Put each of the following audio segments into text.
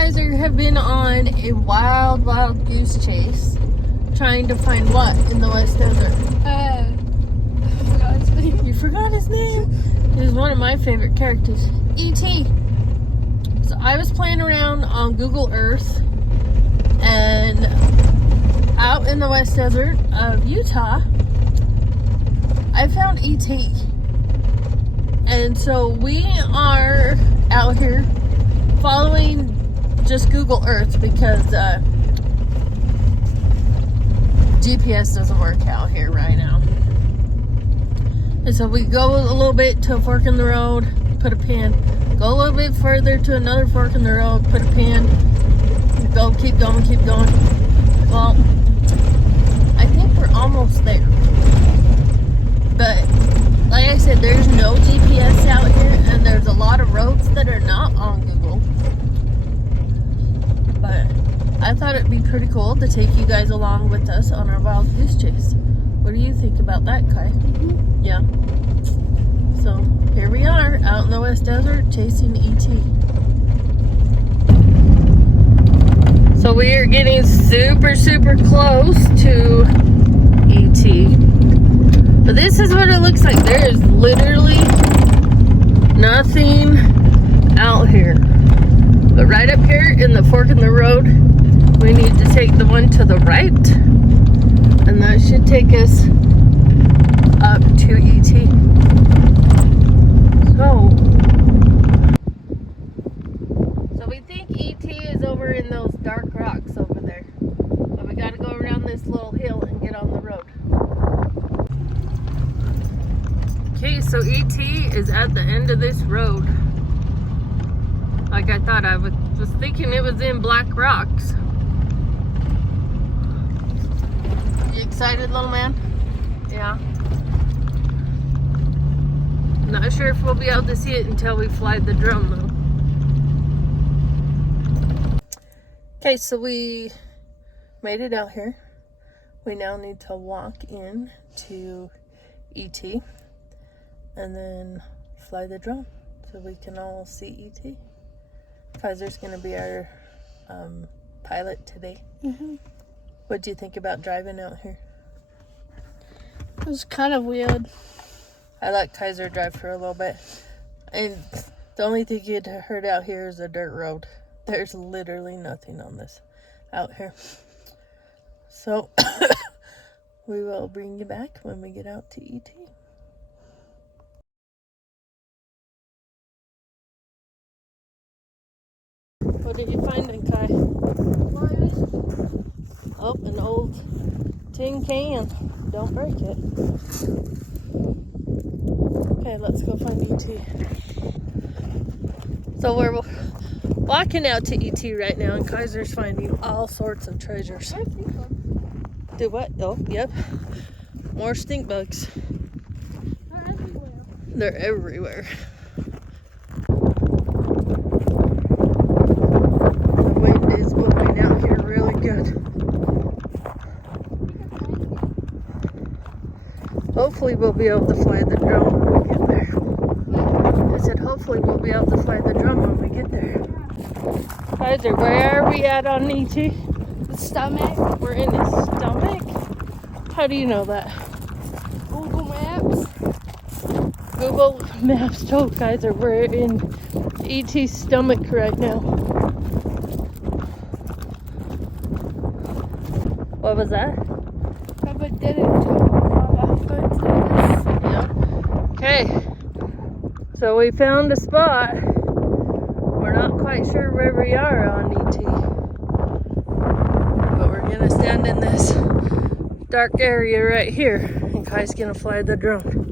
Kaiser have been on a wild goose chase trying to find what in the West Desert? I forgot his name. You forgot his name? He's one of my favorite characters. E.T. So I was playing around on Google Earth and out in the West Desert of Utah, I found E.T. And so we are out here following just Google Earth because GPS doesn't work out here right now. And so we go a little bit to a fork in the road, put a pin. Go a little bit further to another fork in the road, put a pin. Go, keep going. Well, I think we're almost there. But like I said, there's no GPS out here, and there's a lot of roads that are not on Google. But I thought it'd be pretty cool to take you guys along with us on our wild goose chase. What do you think about that, Kai? Mm-hmm. Yeah. So here we are out in the West Desert chasing E.T. So we are getting super close to E.T. But this is what it looks like. There is literally nothing out here. But right up here in the fork in the road, we need to take the one to the right. And that should take us up to E.T. So we think E.T. is over in those dark rocks over there. But we gotta go around this little hill and get on the road. Okay, so E.T. is at the end of this road. Like I thought, I was thinking it was in black rocks. You excited, little man? Yeah. Not sure if we'll be able to see it until we fly the drone, though. Okay, so we made it out here. We now need to walk in to E.T. and then fly the drone so we can all see E.T. Kaiser's going to be our pilot today. Mm-hmm. What do you think about driving out here? It was kind of weird. I let Kaiser drive for a little bit. And the only thing you'd heard out here is a dirt road. There's literally nothing on this out here. So we will bring you back when we get out to E.T. What did you find in Kai? Oh, an old tin can. Don't break it. Okay, let's go find E.T. So we're walking out to E.T. right now, and Kaiser's finding all sorts of treasures. Do what? Oh, yep. More stink bugs. They're everywhere. They're everywhere. The wind is blowing out here really good. Hopefully we'll be able to fly the drone when we get there. I said hopefully we'll be able to fly the drone when we get there. Kaiser, where are we at on E.T.? The stomach. We're in his stomach? How do you know that? Google Maps. Google Maps told Kaiser we're in E.T.'s stomach right now. What was that? Papa did it. Okay, so we found a spot. We're not quite sure where we are on E.T. But we're gonna stand in this dark area right here, and Kai's gonna fly the drone.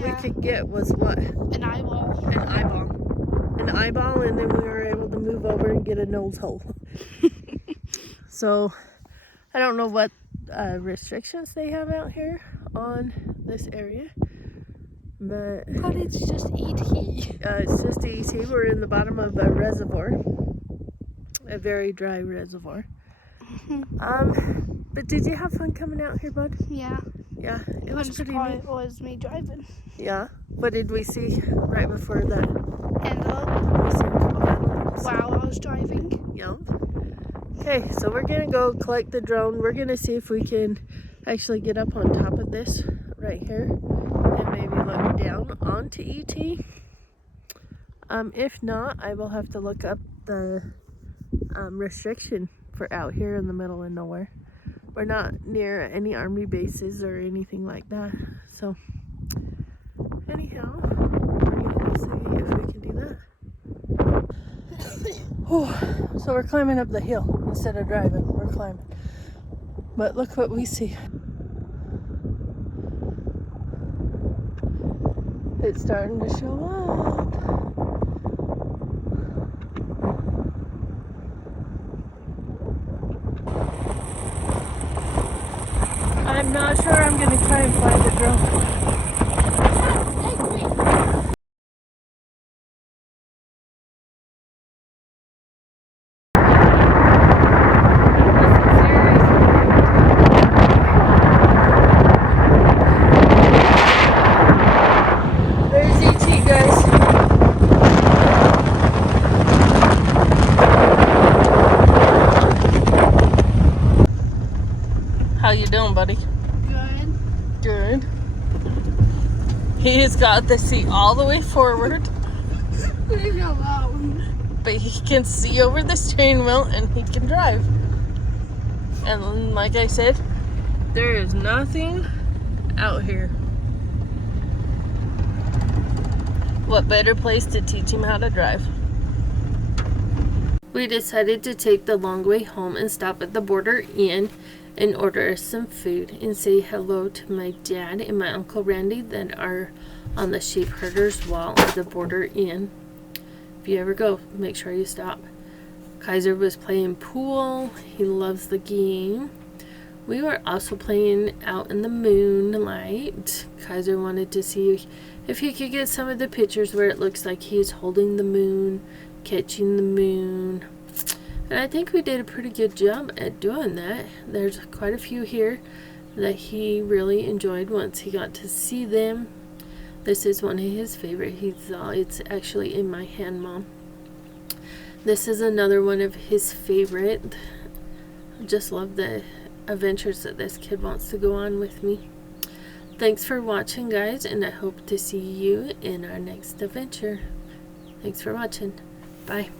we Yeah. could get was what? An eyeball. An eyeball. An eyeball, and then we were able to move over and get a nose hole. So, I don't know what restrictions they have out here on this area, but it's just ET. it's just ET. We're in the bottom of a reservoir, a very dry reservoir. But did you have fun coming out here, bud? Yeah. Yeah, it was pretty Part neat. was me driving. Yeah. What did we see right before that? Antelope. We see a couple of antelopes. While I was driving. Yeah. Okay, so we're gonna go collect the drone. We're gonna see if we can actually get up on top of this right here and maybe look down onto ET. If not, I will have to look up the restriction for out here in the middle of nowhere. We're not near any army bases or anything like that. So anyhow, we're gonna go see if we can do that. So we're climbing up the hill instead of driving. We're climbing. But look what we see. It's starting to show up. I'm not sure I'm going to try and fly the drone. There's ET, guys. How you doing, buddy? Good. Good. He's got the seat all the way forward, Leave me alone. but he can see over the steering wheel and he can drive. And like I said, there is nothing out here. What better place to teach him how to drive? We decided to take the long way home and stop at the Border Inn and order us some food and say hello to my dad and my Uncle Randy that are on the sheep herders wall of the Border Inn. If you ever go, make sure you stop. Kaiser was playing pool. He loves the game. We were also playing out in the moonlight. Kaiser wanted to see if he could get some of the pictures where it looks like he's holding the moon, catching the moon. And I think we did a pretty good job at doing that. There's quite a few here that he really enjoyed once he got to see them. This is one of his favorite. He thought it's actually in my hand, Mom. This is another one of his favorite. I just love the adventures that this kid wants to go on with me. Thanks for watching, guys, and I hope to see you in our next adventure. Thanks for watching. Bye.